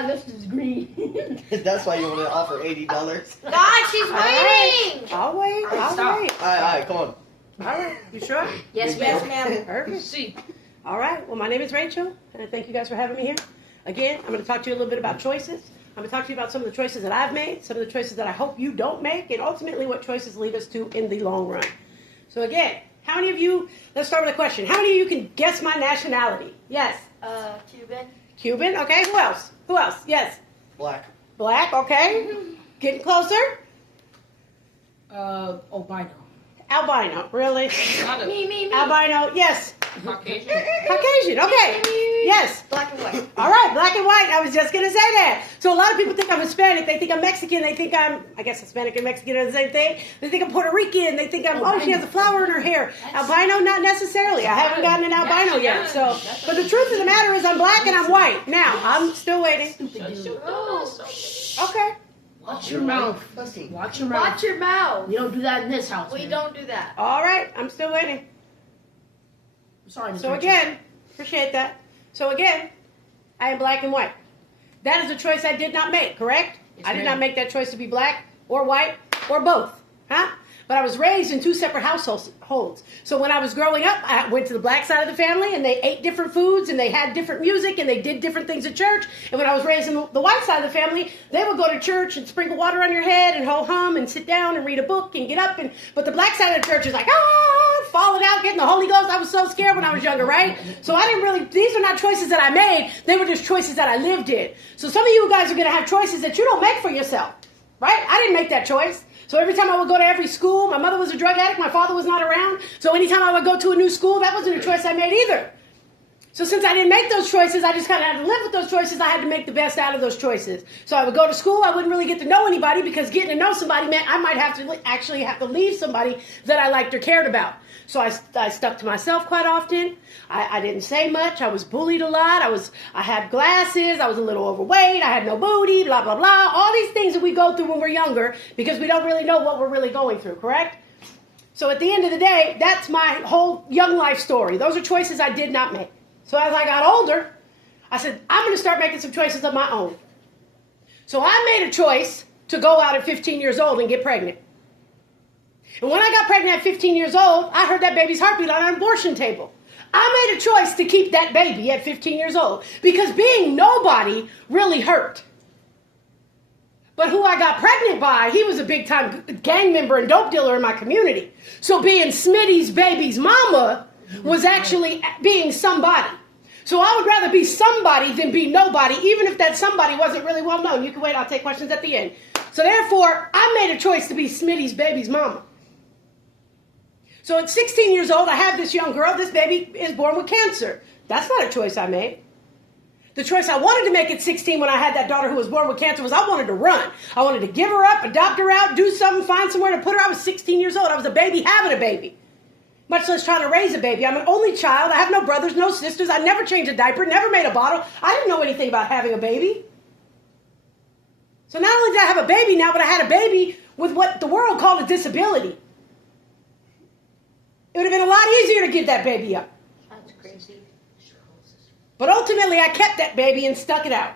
my list is green. That's why you want to offer $80. God, she's waiting. I'll wait. I'll wait. All right, come on. All right. You sure? Yes, ma'am. Perfect. See. All right. Well, my name is Rachel, and I thank you guys for having me here. Again, I'm going to talk to you a little bit about choices. I'm going to talk to you about some of the choices that I've made, some of the choices that I hope you don't make, and ultimately what choices lead us to in the long run. So again, how many of you, let's start with a question. How many of you can guess my nationality? Yes. Cuban. Cuban, okay. Who else? Who else? Yes. Black. Black, okay. Getting closer. Albino. Albino, really? Me. Albino, yes. Caucasian. Caucasian, okay. Yes. Black and white. All right, black and white. I was just going to say that. So a lot of people think I'm Hispanic. They think I'm Mexican. They think I guess Hispanic and Mexican are the same thing. They think I'm Puerto Rican. They think she has a flower in her hair. Albino, not necessally. I haven't gotten an albino yet. So, but the truth of the matter is I'm black and I'm white. Now, I'm still waiting. Okay. Watch your mouth. Pussy. Watch your mouth. Watch your mouth. We don't do that in this house. We man. don't do that. All right, I'm still waiting. Sorry. So again, appreciate that. So again, I am black and white. That is a choice I did not make, correct? Yes, I did ma'am. not make that choice to be black or white or both, huh? But I was raised in two separate households. So when I was growing up, I went to the black side of the family and they ate different foods and they had different music and they did different things at church. And when I was raised in the white side of the family, they would go to church and sprinkle water on your head and ho-hum and sit down and read a book and get up. But the black side of the church is like, falling out, getting the Holy Ghost. I was so scared when I was younger, right? So I didn't really, these are not choices that I made. They were just choices that I lived in. So some of you guys are going to have choices that you don't make for yourself, right? I didn't make that choice. So every time I would go to every school, my mother was a drug addict, my father was not around. So anytime I would go to a new school, that wasn't a choice I made either. So since I didn't make those choices, I just kind of had to live with those choices. I had to make the best out of those choices. So I would go to school, I wouldn't really get to know anybody because getting to know somebody meant I might have to actually have to leave somebody that I liked or cared about. So I stuck to myself quite often. I didn't say much. I was bullied a lot. I had glasses. I was a little overweight. I had no booty, blah, blah, blah. All these things that we go through when we're younger because we don't really know what we're really going through, correct? So at the end of the day, that's my whole young life story. Those are choices I did not make. So as I got older, I said, I'm going to start making some choices of my own. So I made a choice to go out at 15 years old and get pregnant. And when I got pregnant at 15 years old, I heard that baby's heartbeat on an abortion table. I made a choice to keep that baby at 15 years old because being nobody really hurt. But who I got pregnant by, he was a big-time gang member and dope dealer in my community. So being Smitty's baby's mama was actually being somebody. So I would rather be somebody than be nobody, even if that somebody wasn't really well known. You can wait, I'll take questions at the end. So therefore, I made a choice to be Smitty's baby's mama. So at 16 years old, I have this young girl. This baby is born with cancer. That's not a choice I made. The choice I wanted to make at 16 when I had that daughter who was born with cancer was I wanted to run. I wanted to give her up, adopt her out, do something, find somewhere to put her. I was 16 years old. I was a baby having a baby, much less trying to raise a baby. I'm an only child. I have no brothers, no sisters. I never changed a diaper, never made a bottle. I didn't know anything about having a baby. So not only did I have a baby now, but I had a baby with what the world called a disability. It would have been a lot easier to give that baby up. That's crazy. But ultimately, I kept that baby and stuck it out.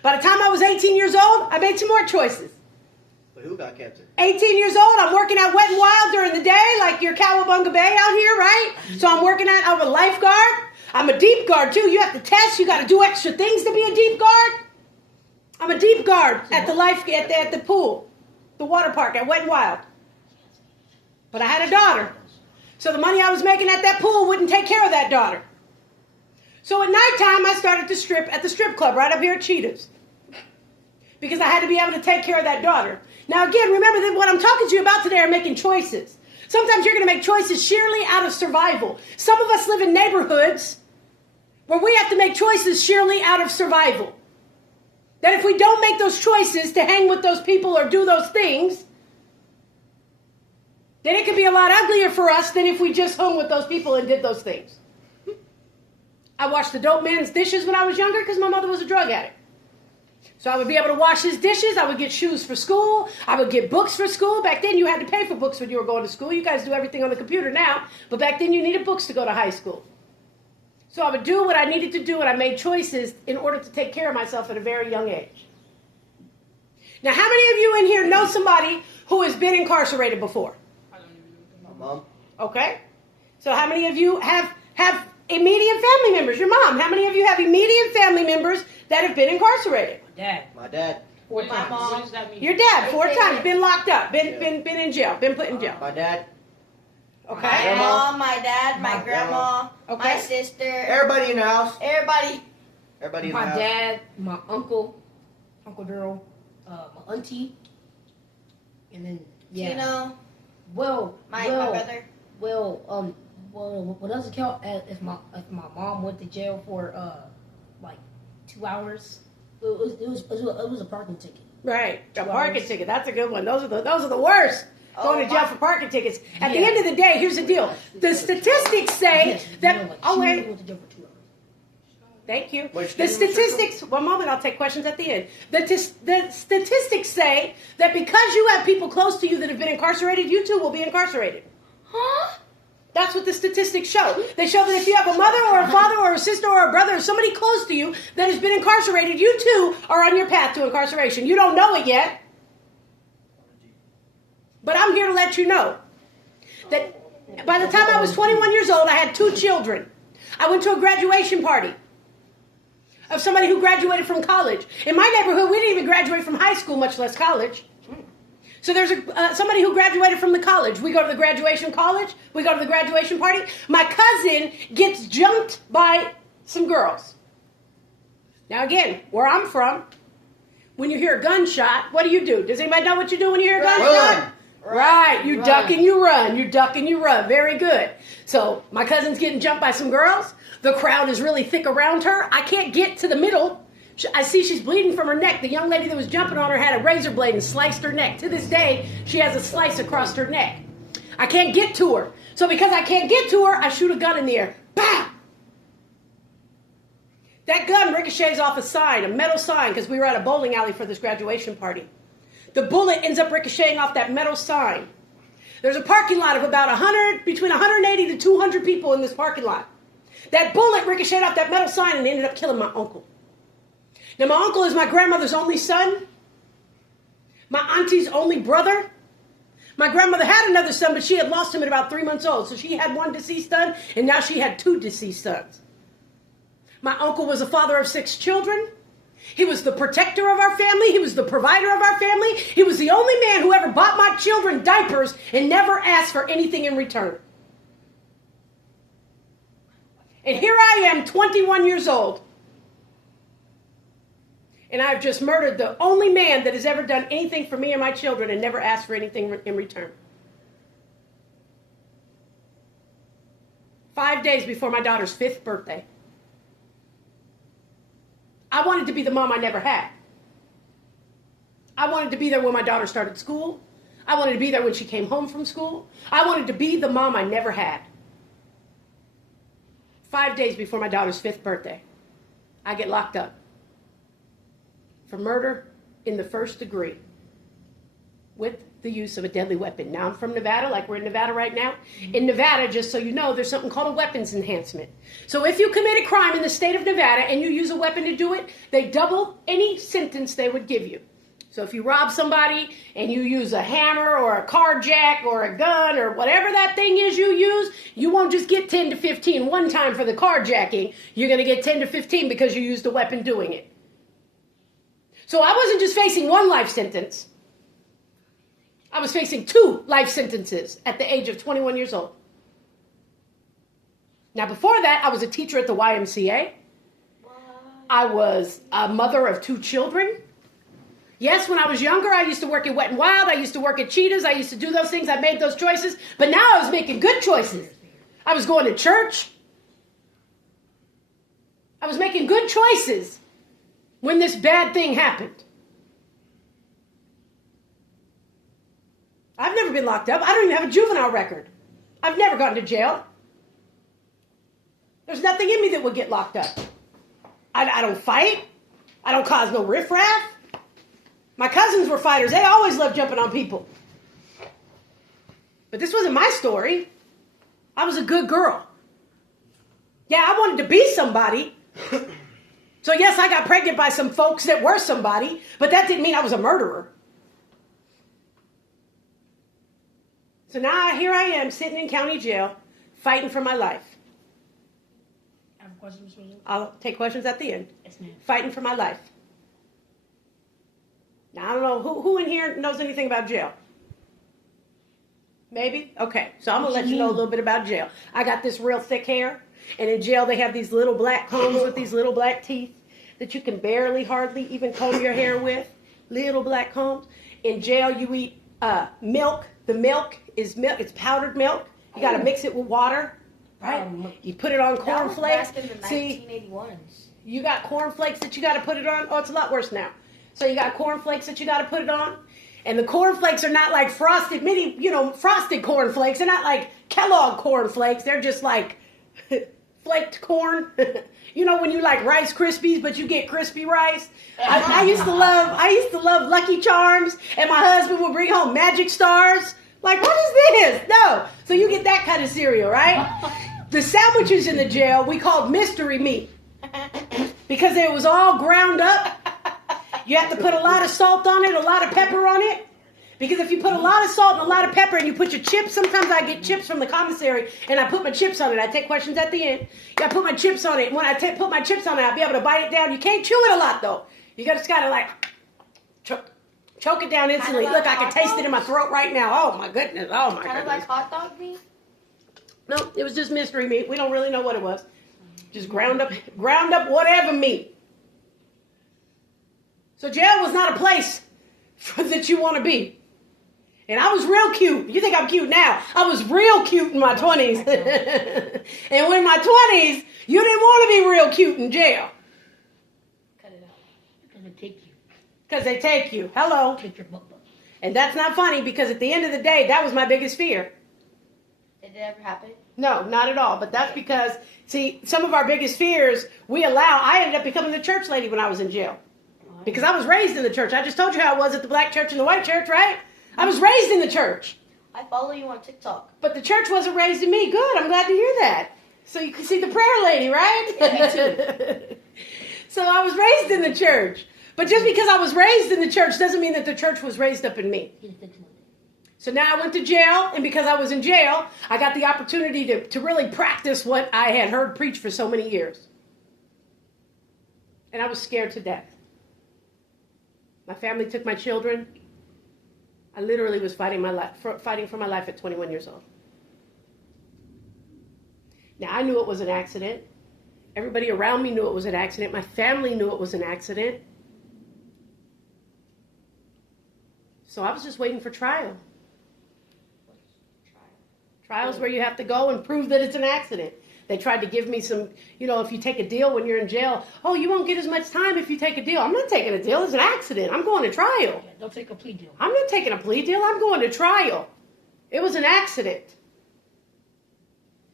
By the time I was 18 years old, I made some more choices. But who got cancer? 18 years old, I'm working at Wet n Wild during the day, like your Cowabunga Bay out here, right? So I'm a lifeguard. I'm a deep guard, too. You have to test. You got to do extra things to be a deep guard. I'm a deep guard at the pool, the water park at Wet n Wild. But I had a daughter. So the money I was making at that pool wouldn't take care of that daughter. So at nighttime, I started to strip at the strip club right up here at Cheetah's. Because I had to be able to take care of that daughter. Now again, remember that what I'm talking to you about today are making choices. Sometimes you're going to make choices sheerly out of survival. Some of us live in neighborhoods where we have to make choices sheerly out of survival. That if we don't make those choices to hang with those people or do those things, then it could be a lot uglier for us than if we just hung with those people and did those things. I washed the dope man's dishes when I was younger because my mother was a drug addict. So I would be able to wash his dishes. I would get shoes for school. I would get books for school. Back then, you had to pay for books when you were going to school. You guys do everything on the computer now. But back then, you needed books to go to high school. So I would do what I needed to do, and I made choices in order to take care of myself at a very young age. Now, how many of you in here know somebody who has been incarcerated before? My mom. Okay. So how many of you have immediate family members? Your mom. How many of you have immediate family members that have been incarcerated? Dad. My dad. 4 My times. mom. What does that mean? Your dad, 4 times, been locked up, been in jail, been put in jail. My dad. My Okay. mom, my dad, my grandma, Okay. my sister, Everybody in the house. everybody. Everybody in My the house. dad, my uncle, Uncle Daryl, my auntie, and then Tino, Well, my well, brother. Well, what does it count as if my mom went to jail for like 2 hours? It was a parking ticket. Right. A 2 parking hours. ticket. That's a good one. Those are the worst. Going to jail for parking tickets. At the Yeah. end of the day, here's the deal. The statistics say Yes, that. like, Oh she wait. went to jail for 2 hours. Thank you. Which The didn't we statistics. One moment. I'll take questions at the end. The statistics say that because you have people close to you that have been incarcerated, you too will be incarcerated. Huh? That's what the statistics show. They show that if you have a mother or a father or a sister or a brother or somebody close to you that has been incarcerated, you too are on your path to incarceration. You don't know it yet. But I'm here to let you know that by the time I was 21 years old, I had 2 children. I went to a graduation party of somebody who graduated from college. In my neighborhood, we didn't even graduate from high school, much less college. So there's somebody who graduated from the college. We go to the graduation college. We go to the graduation party. My cousin gets jumped by some girls. Now again, where I'm from, when you hear a gunshot, what do? Does anybody know what you do when you hear a gunshot? Run. Right, you Run. duck and you run. You duck and you run. Very good. So my cousin's getting jumped by some girls. The crowd is really thick around her. I can't get to the middle. I see she's bleeding from her neck. The young lady that was jumping on her had a razor blade and sliced her neck. To this day, she has a slice across her neck. I can't get to her. So because I can't get to her, I shoot a gun in the air. Bam! That gun ricochets off a sign, a metal sign, because we were at a bowling alley for this graduation party. The bullet ends up ricocheting off that metal sign. There's a parking lot of about between 180 to 200 people in this parking lot. That bullet ricocheted off that metal sign and ended up killing my uncle. Now, my uncle is my grandmother's only son, my auntie's only brother. My grandmother had another son, but she had lost him at about 3 months old. So she had 1 deceased son, and now she had 2 deceased sons. My uncle was a father of 6 children. He was the protector of our family. He was the provider of our family. He was the only man who ever bought my children diapers and never asked for anything in return. And here I am, 21 years old. And I've just murdered the only man that has ever done anything for me and my children and never asked for anything in return. 5 days before my daughter's 5th birthday. I wanted to be the mom I never had. I wanted to be there when my daughter started school. I wanted to be there when she came home from school. I wanted to be the mom I never had. 5 days before my daughter's 5th birthday, I get locked up for murder in the 1st degree with the use of a deadly weapon. Now, I'm from Nevada, like we're in Nevada right now. In Nevada, just so you know, there's something called a weapons enhancement. So if you commit a crime in the state of Nevada and you use a weapon to do it, they double any sentence they would give you. So if you rob somebody and you use a hammer or a car jack or a gun or whatever that thing is you use, you won't just get 10 to 15 one time for the carjacking. You're going to get 10 to 15 because you used a weapon doing it. So I wasn't just facing 1 life sentence. I was facing 2 life sentences at the age of 21 years old. Now, before that, I was a teacher at the YMCA. I was a mother of 2 children. Yes, when I was younger, I used to work at Wet n Wild. I used to work at Cheetahs. I used to do those things. I made those choices. But now I was making good choices. I was going to church. I was making good choices when this bad thing happened. I've never been locked up. I don't even have a juvenile record. I've never gone to jail. There's nothing in me that would get locked up. I don't fight. I don't cause no riffraff. My cousins were fighters. They always loved jumping on people. But this wasn't my story. I was a good girl. Yeah, I wanted to be somebody. So yes, I got pregnant by some folks that were somebody, but that didn't mean I was a murderer. So now here I am sitting in county jail, fighting for my life. I have a question, Ms. Williams. I'll take questions at the end. Yes, ma'am. Fighting for my life. Now, I don't know who in here knows anything about jail. Maybe? Okay, so I'm going to let you know a little bit about jail. I got this real thick hair, and in jail they have these little black combs with these little black teeth that you can barely, hardly even comb your hair with. Little black combs. In jail you eat milk. The milk is milk. It's powdered milk. You got to mix it with water, right? You put it on cornflakes. Back in the See, 1981s. you got cornflakes that you got to put it on. Oh, it's a lot worse now. So you got cornflakes that you got to put it on. And the cornflakes are not like frosted cornflakes. They're not like Kellogg cornflakes. They're just like flaked corn. You know when you like Rice Krispies, but you get crispy rice. I used to love Lucky Charms, and my husband would bring home Magic Stars. Like, what is this? No. So you get that kind of cereal, right? The sandwiches in the jail we called mystery meat because it was all ground up. You have to put a lot of salt on it, a lot of pepper on it. Because if you put a lot of salt and a lot of pepper and you put your chips, sometimes I get chips from the commissary and I put my chips on it. I take questions at the end. I put my chips on it. When I put my chips on it, I'll be able to bite it down. You can't chew it a lot, though. You just got to like choke it down instantly. Look, I can taste it in my throat right now. Oh, my goodness. Oh, my goodness. Kind of like hot dog meat? No, it was just mystery meat. We don't really know what it was. Just ground up whatever meat. So jail was not a place that you want to be. And I was real cute. You think I'm cute now. I was real cute in my 20s. And in my 20s, you didn't want to be real cute in jail. Cut it out. Because they take you. Because they take you. Hello. Take your butt. And that's not funny because at the end of the day, that was my biggest fear. Did it ever happen? No, not at all. But that's because, see, some of our biggest fears, I ended up becoming the church lady when I was in jail. Because I was raised in the church. I just told you how it was at the black church and the white church, right? I was raised in the church. I follow you on TikTok. But the church wasn't raised in me. Good. I'm glad to hear that. So you can see the prayer lady, right? Yeah, me too. So I was raised in the church. But just because I was raised in the church doesn't mean that the church was raised up in me. So now I went to jail, and because I was in jail, I got the opportunity to really practice what I had heard preached for so many years. And I was scared to death. My family took my children. I literally was fighting for my life at 21 years old. Now, I knew it was an accident. Everybody around me knew it was an accident. My family knew it was an accident. So I was just waiting for trial. Trials where you have to go and prove that it's an accident. They tried to give me some, if you take a deal when you're in jail, you won't get as much time if you take a deal. I'm not taking a deal. It's an accident. I'm going to trial. Yeah, don't take a plea deal. I'm not taking a plea deal. I'm going to trial. It was an accident.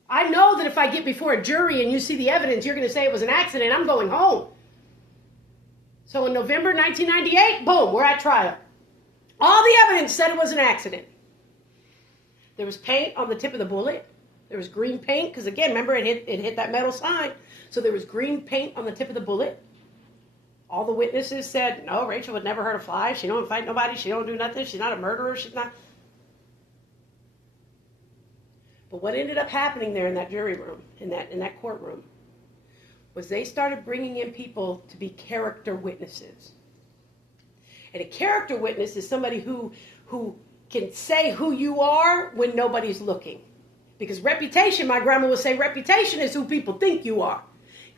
I know that if I get before a jury and you see the evidence, you're going to say it was an accident. I'm going home. So in November 1998, boom, we're at trial. All the evidence said it was an accident. There was paint on the tip of the bullet. There was green paint, because again, remember it hit that metal sign. So there was green paint on the tip of the bullet. All the witnesses said, no, Rachel would never hurt a fly. She don't fight nobody. She don't do nothing. She's not a murderer. She's not. But what ended up happening there in that jury room, in that courtroom, was they started bringing in people to be character witnesses. And a character witness is somebody who can say who you are when nobody's looking. Because reputation, my grandma would say, reputation is who people think you are.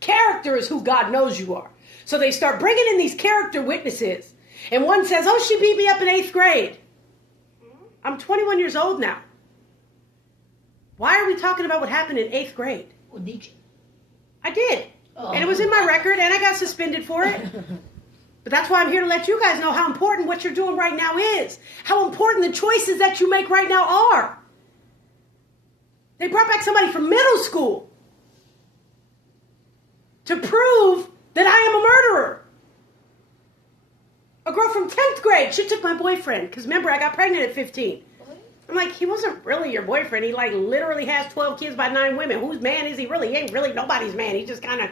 Character is who God knows you are. So they start bringing in these character witnesses. And one says, she beat me up in 8th grade. I'm 21 years old now. Why are we talking about what happened in 8th grade? Well, did you? I did. Oh. And it was in my record, and I got suspended for it. But that's why I'm here to let you guys know how important what you're doing right now is. How important the choices that you make right now are. They brought back somebody from middle school to prove that I am a murderer. A girl from 10th grade. She took my boyfriend. Because remember, I got pregnant at 15. I'm like, he wasn't really your boyfriend. He like literally has 12 kids by 9 women. Whose man is he really? He ain't really nobody's man. He just kind of,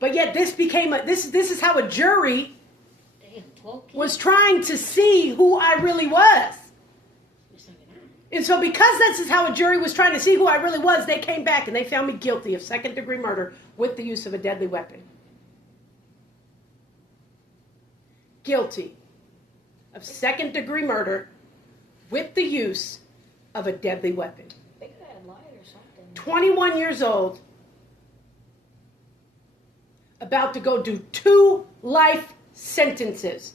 but yet this became this is how a jury Damn, 12 kids. was trying to see who I really was. And so because this is how a jury was trying to see who I really was, they came back and they found me guilty of second-degree murder with the use of a deadly weapon. Guilty of second-degree murder with the use of a deadly weapon. They could have lied or something. 21 years old, about to go do 2 life sentences.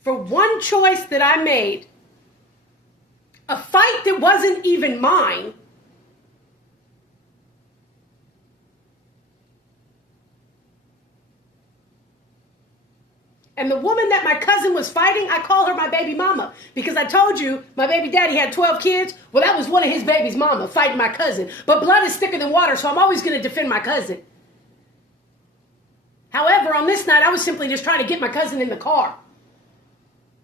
For one choice that I made, a fight that wasn't even mine, and the woman that my cousin was fighting, I call her my baby mama. Because I told you my baby daddy had 12 kids. Well, that was one of his baby's mama fighting my cousin. But blood is thicker than water, so I'm always going to defend my cousin. However, on this night, I was simply just trying to get my cousin in the car.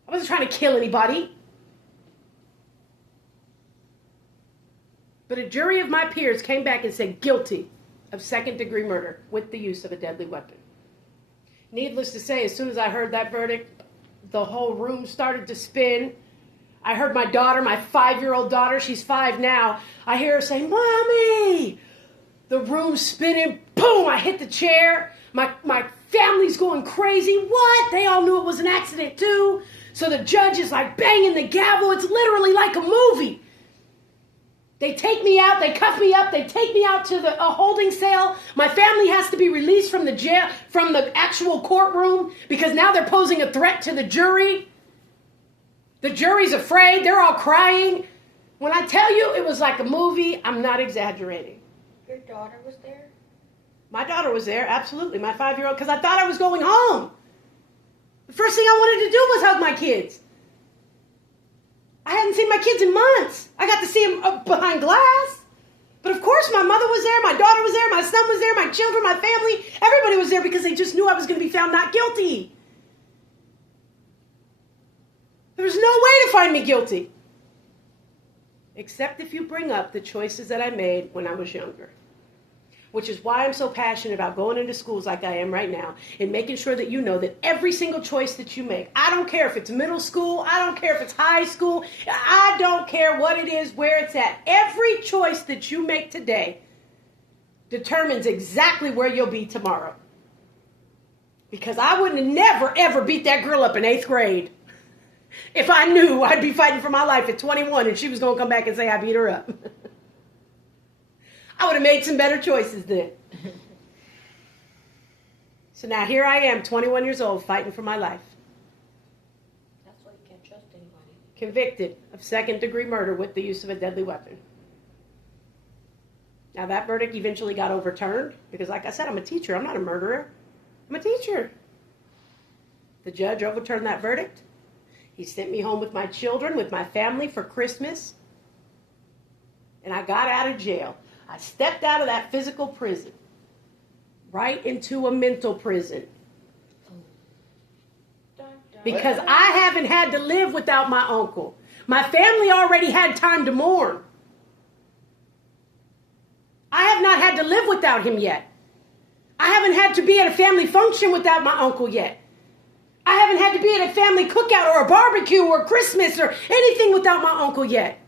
I wasn't trying to kill anybody. But a jury of my peers came back and said guilty of second-degree murder with the use of a deadly weapon. Needless to say, as soon as I heard that verdict, the whole room started to spin. I heard my daughter, my 5-year-old daughter, she's 5 now, I hear her say, "Mommy!" The room's spinning. Boom! I hit the chair. My family's going crazy. What? They all knew it was an accident too. So the judge is like banging the gavel. It's literally like a movie. They take me out. They cuff me up. They take me out to a holding cell. My family has to be released from the jail, from the actual courtroom, because now they're posing a threat to the jury. The jury's afraid. They're all crying. When I tell you it was like a movie, I'm not exaggerating. Your daughter was there? My daughter was there, absolutely. My 5-year-old, because I thought I was going home. The first thing I wanted to do was hug my kids. I hadn't seen my kids in months. I got to see them behind glass. But of course, my mother was there, my daughter was there, my son was there, my children, my family. Everybody was there because they just knew I was going to be found not guilty. There was no way to find me guilty. Except if you bring up the choices that I made when I was younger. Which is why I'm so passionate about going into schools like I am right now and making sure that you know that every single choice that you make, I don't care if it's middle school, I don't care if it's high school, I don't care what it is, where it's at. Every choice that you make today determines exactly where you'll be tomorrow. Because I wouldn't have never, ever beat that girl up in 8th grade if I knew I'd be fighting for my life at 21 and she was going to come back and say I beat her up. I would have made some better choices then. So now here I am, 21 years old, fighting for my life. That's why you can't trust anybody. Convicted of second-degree murder with the use of a deadly weapon. Now that verdict eventually got overturned because, like I said, I'm a teacher. I'm not a murderer. I'm a teacher. The judge overturned that verdict. He sent me home with my children, with my family for Christmas. And I got out of jail. I stepped out of that physical prison right into a mental prison. Because I haven't had to live without my uncle. My family already had time to mourn. I have not had to live without him yet. I haven't had to be at a family function without my uncle yet. I haven't had to be at a family cookout or a barbecue or Christmas or anything without my uncle yet.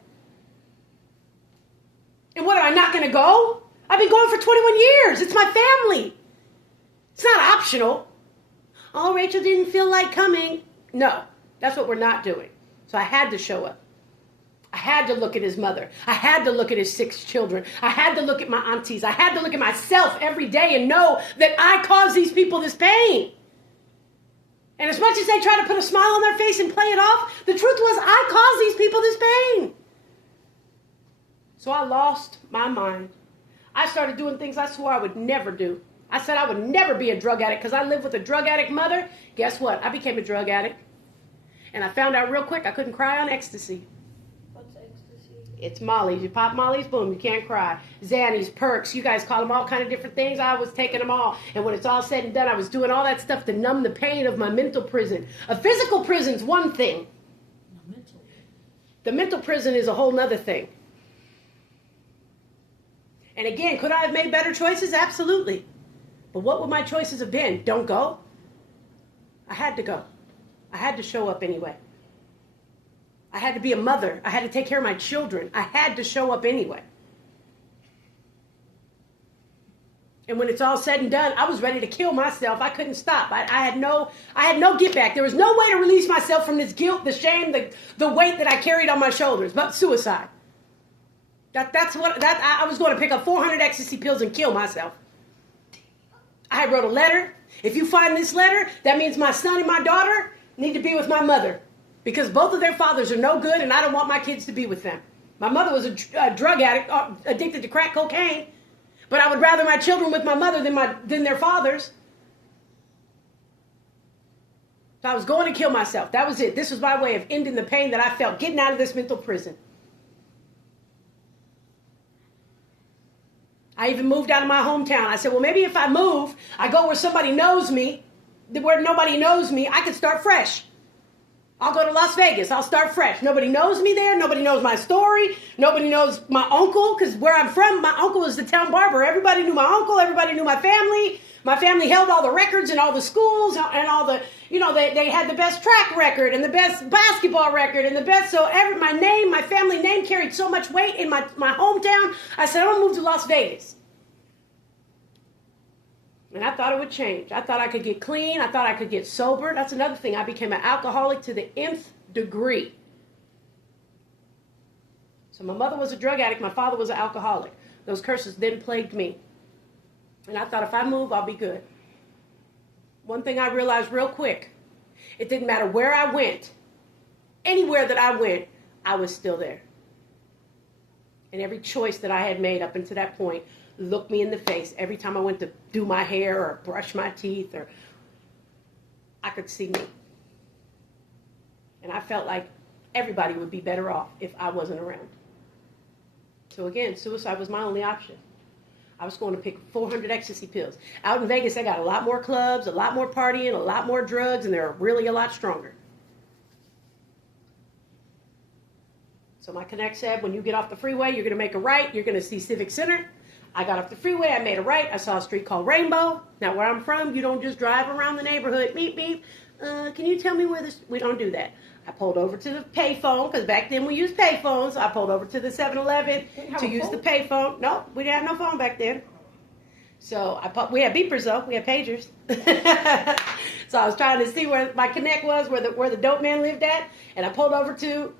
And what, am I not going to go? I've been going for 21 years. It's my family. It's not optional. Oh, Rachel didn't feel like coming. No, that's what we're not doing. So I had to show up. I had to look at his mother. I had to look at his 6 children. I had to look at my aunties. I had to look at myself every day and know that I caused these people this pain. And as much as they try to put a smile on their face and play it off, the truth was I caused these people this pain. So I lost my mind. I started doing things I swore I would never do. I said I would never be a drug addict because I lived with a drug addict mother. Guess what? I became a drug addict. And I found out real quick I couldn't cry on ecstasy. What's ecstasy? It's Molly's. You pop Molly's, boom, you can't cry. Xannies, Perks, you guys call them all kind of different things. I was taking them all. And when it's all said and done, I was doing all that stuff to numb the pain of my mental prison. A physical prison's one thing. The mental prison is a whole nother thing. And again, could I have made better choices? Absolutely. But what would my choices have been? Don't go? I had to go. I had to show up anyway. I had to be a mother. I had to take care of my children. I had to show up anyway. And when it's all said and done, I was ready to kill myself. I couldn't stop. I had no get back. There was no way to release myself from this guilt, the shame, the weight that I carried on my shoulders, but suicide. I was going to pick up 400 ecstasy pills and kill myself. I wrote a letter. If you find this letter, that means my son and my daughter need to be with my mother. Because both of their fathers are no good, and I don't want my kids to be with them. My mother was a drug addict, addicted to crack cocaine. But I would rather my children with my mother than their fathers. So I was going to kill myself. That was it. This was my way of ending the pain that I felt, getting out of this mental prison. I even moved out of my hometown. I said, well, maybe if I move, I go where somebody knows me, where nobody knows me, I could start fresh. I'll go to Las Vegas. I'll start fresh. Nobody knows me there. Nobody knows my story. Nobody knows my uncle, because where I'm from, my uncle was the town barber. Everybody knew my uncle. Everybody knew my family. My family held all the records in all the schools and all the, they had the best track record and the best basketball record and the best. So my family name carried so much weight in my hometown. I said, I'm going to move to Las Vegas. And I thought it would change. I thought I could get clean. I thought I could get sober. That's another thing. I became an alcoholic to the nth degree. So my mother was a drug addict. My father was an alcoholic. Those curses then plagued me. And I thought if I move, I'll be good. One thing I realized real quick, it didn't matter where I went. Anywhere that I went, I was still there. And every choice that I had made up until that point looked me in the face. Every time I went to do my hair or brush my teeth, or I could see me. And I felt like everybody would be better off if I wasn't around. So again, suicide was my only option. I was going to pick 400 ecstasy pills. Out in Vegas, they got a lot more clubs, a lot more partying, a lot more drugs, and they're really a lot stronger. So my connect said, when you get off the freeway, you're going to make a right. You're going to see Civic Center. I got off the freeway. I made a right. I saw a street called Rainbow. Now, where I'm from, you don't just drive around the neighborhood. Beep, beep. Can you tell me where this... We don't do that. I pulled over to the payphone, because back then we used payphones. I pulled over to the 7-Eleven to use the payphone. No, we didn't have no phone back then. So we had beepers, though. We had pagers. So I was trying to see where my connect was, where the dope man lived at. And I pulled over to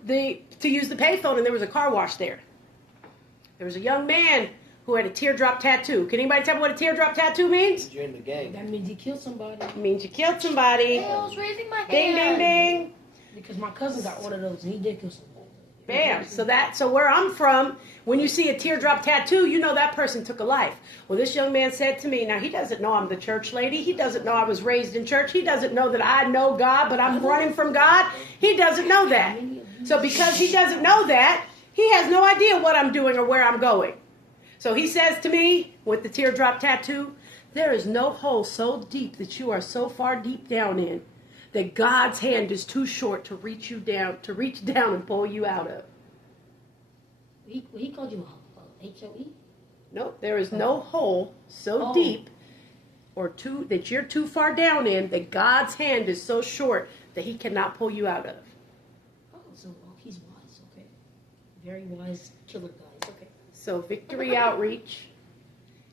use the payphone, and there was a car wash there. There was a young man who had a teardrop tattoo. Can anybody tell me what a teardrop tattoo means? You're in the gang. That means you killed somebody. It means you killed somebody. Hey, I was raising my hand. Ding, ding, ding. Because my cousin got one of those, and he did kill somebody. Bam. So where I'm from, when you see a teardrop tattoo, you know that person took a life. Well, this young man said to me, now he doesn't know I'm the church lady. He doesn't know I was raised in church. He doesn't know that I know God, but I'm running from God. He doesn't know that. So because he doesn't know that, he has no idea what I'm doing or where I'm going. So he says to me, with the teardrop tattoo, there is no hole so deep that you are so far deep down in that God's hand is too short to reach down and pull you out of. He called you HOE? Nope, there is no hole so deep that you're too far down in that God's hand is so short that he cannot pull you out of. Oh, so he's wise, okay. Very wise killer guys, okay. So Victory Outreach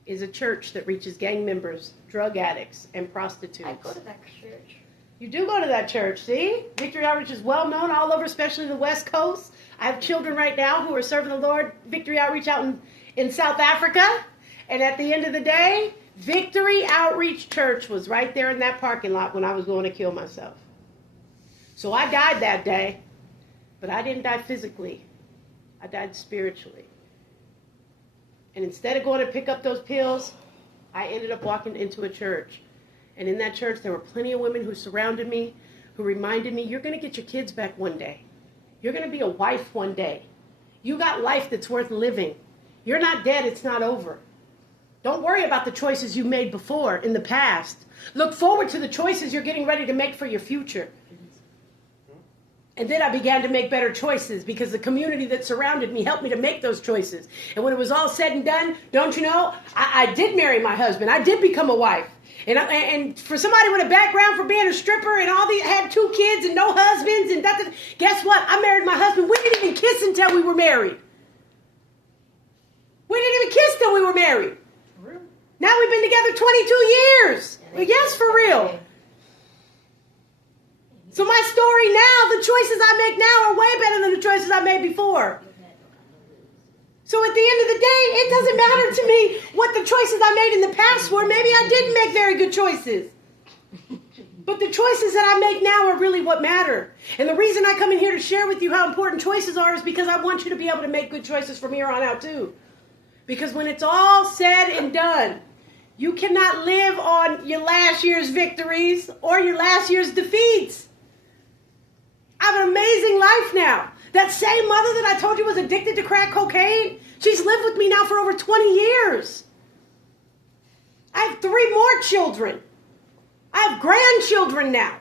is a church that reaches gang members, drug addicts, and prostitutes. I go to that church. You do go to that church, see? Victory Outreach is well known all over, especially the West Coast. I have children right now who are serving the Lord. Victory Outreach out in South Africa. And at the end of the day, Victory Outreach Church was right there in that parking lot when I was going to kill myself. So I died that day, but I didn't die physically. I died spiritually. And instead of going to pick up those pills, I ended up walking into a church. And in that church, there were plenty of women who surrounded me, who reminded me, you're going to get your kids back one day. You're going to be a wife one day. You got life that's worth living. You're not dead. It's not over. Don't worry about the choices you made before in the past. Look forward to the choices you're getting ready to make for your future. And then I began to make better choices because the community that surrounded me helped me to make those choices. And when it was all said and done, don't you know, I did marry my husband. I did become a wife. And for somebody with a background for being a stripper and all these, had 2 kids and no husbands and that, guess what? I married my husband. We didn't even kiss until we were married. We didn't even kiss till we were married. Now we've been together 22 years. Well, yes, for real. So my story now, the choices I make now are way better than the choices I made before. So at the end of the day, it doesn't matter to me what the choices I made in the past were. Maybe I didn't make very good choices. But the choices that I make now are really what matter. And the reason I come in here to share with you how important choices are is because I want you to be able to make good choices from here on out too. Because when it's all said and done, you cannot live on your last year's victories or your last year's defeats. I have an amazing life now. That same mother that I told you was addicted to crack cocaine, she's lived with me now for over 20 years. I have 3 more children. I have grandchildren now.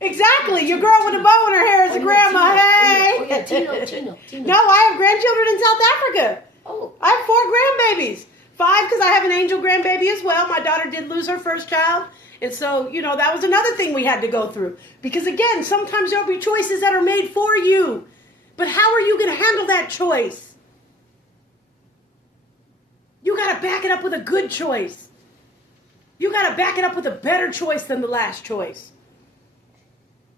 Exactly. Your girl with a bow in her hair is a grandma. Hey. Tino. No, I have grandchildren in South Africa. Oh. I have 4 grandbabies. 5 because I have an angel grandbaby as well. My daughter did lose her first child. And so, you know, that was another thing we had to go through. Because again, sometimes there'll be choices that are made for you. But how are you going to handle that choice? You got to back it up with a good choice. You got to back it up with a better choice than the last choice.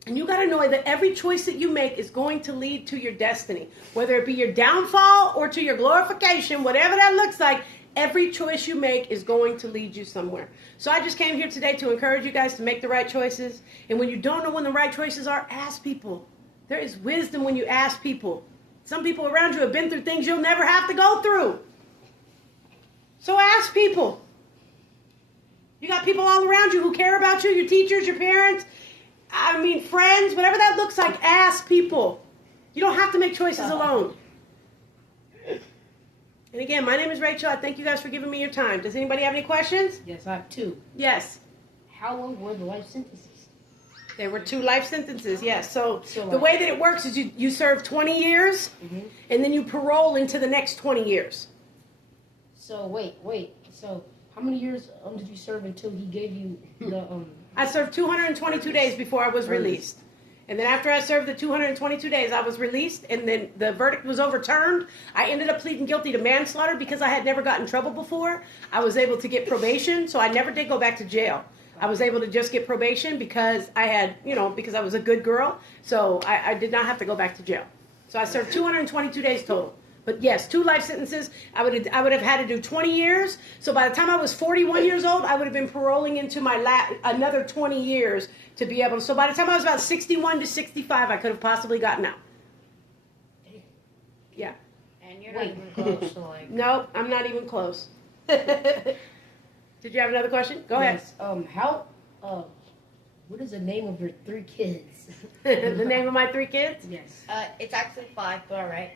And you got to know that every choice that you make is going to lead to your destiny. Whether it be your downfall or to your glorification, whatever that looks like, every choice you make is going to lead you somewhere. So I just came here today to encourage you guys to make the right choices. And when you don't know when the right choices are, ask people. There is wisdom when you ask people. Some people around you have been through things you'll never have to go through. So ask people. You got people all around you who care about you, your teachers, your parents, friends, whatever that looks like, ask people. You don't have to make choices alone. And again, my name is Rachel. I thank you guys for giving me your time. Does anybody have any questions? Yes, I have 2. Yes. How long were the life sentences? There were 2 life sentences, yes. So the like, way that it works is you serve 20 years, and then you parole into the next 20 years. So, wait. So, how many years did you serve until he gave you the... I served 222 days before I was released. And then after I served the 222 days, I was released, and then the verdict was overturned. I ended up pleading guilty to manslaughter because I had never gotten in trouble before. I was able to get probation, so I never did go back to jail. I was able to just get probation because I had, because I was a good girl. So I did not have to go back to jail. So I served 222 days total. But yes, 2 life sentences. I would have had to do 20 years. So by the time I was 41 years old, I would have been paroling into my another 20 years to be able to. So by the time I was about 61 to 65, I could have possibly gotten out. Yeah. And you're not even close to like... No, I'm not even close. Did you have another question? Go ahead. What is the name of your 3 kids? The name of my 3 kids? Yes. It's actually 5, but all right.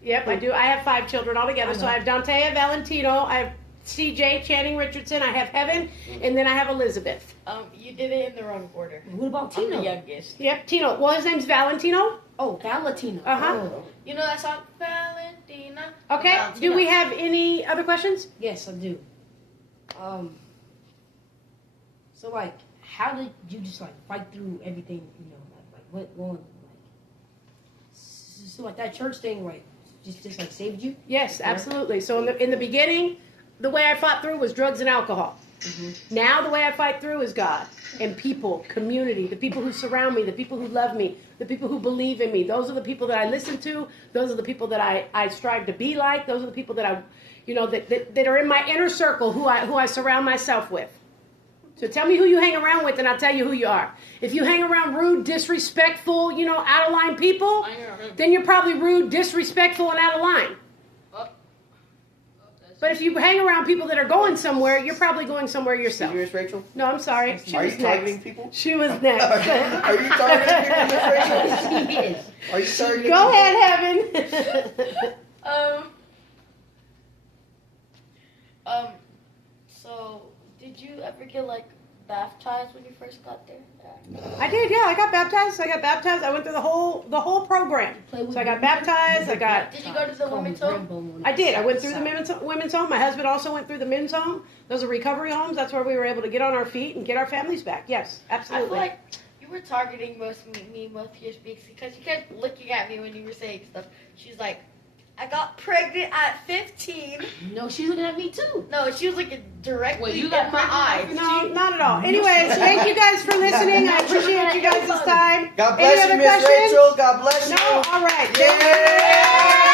Yep, I do. I have 5 children altogether. So I have Dante, Valentino, I have CJ, Channing Richardson, I have Heaven, and then I have Elizabeth. You did it in the wrong order. What about I'm Tino? the youngest. Yep, Tino. Well, his name's Valentino. Oh, Valentino. Uh-huh. Oh. You know that song, Valentina? Okay. Valentino. Do we have any other questions? Yes, I do. So, like, how did you just, like, fight through everything, what going, so, like, that church thing, like, just like, saved you? Yes, absolutely. So in the beginning, the way I fought through was drugs and alcohol. Mm-hmm. Now the way I fight through is God and people, community, the people who surround me, the people who love me, the people who believe in me. Those are the people that I listen to. Those are the people that I strive to be like. Those are the people that I, that are in my inner circle, who I surround myself with. So tell me who you hang around with, and I'll tell you who you are. If you hang around rude, disrespectful, out of line people, then you're probably rude, disrespectful, and out of line. Oh, that's But if you hang around people that are going somewhere, you're probably going somewhere yourself. Miss Rachel? No, I'm sorry. She Are was you targeting next. people? She was next. Are you targeting people, Miss Rachel? She is. Are you targeting Go people? ahead, Heaven. So did you ever get like baptized when you first got there? I did, yeah. I got baptized. I went through the whole program. So I got baptized. Did you go to the women's home? I did. I went through the women's home. My husband also went through the men's home. Those are recovery homes. That's where we were able to get on our feet and get our families back. Yes, I absolutely. feel like you were targeting most of your speaks because you kept looking at me when you were saying stuff. She's like, I got pregnant at 15. No, she's looking at me too. No, she was looking directly you got at my eyes. pregnant No, not at all. Anyways, thank you guys for listening. I appreciate you guys' time. God Any bless you, other Miss questions? Rachel. God bless you. No? All right. Yay!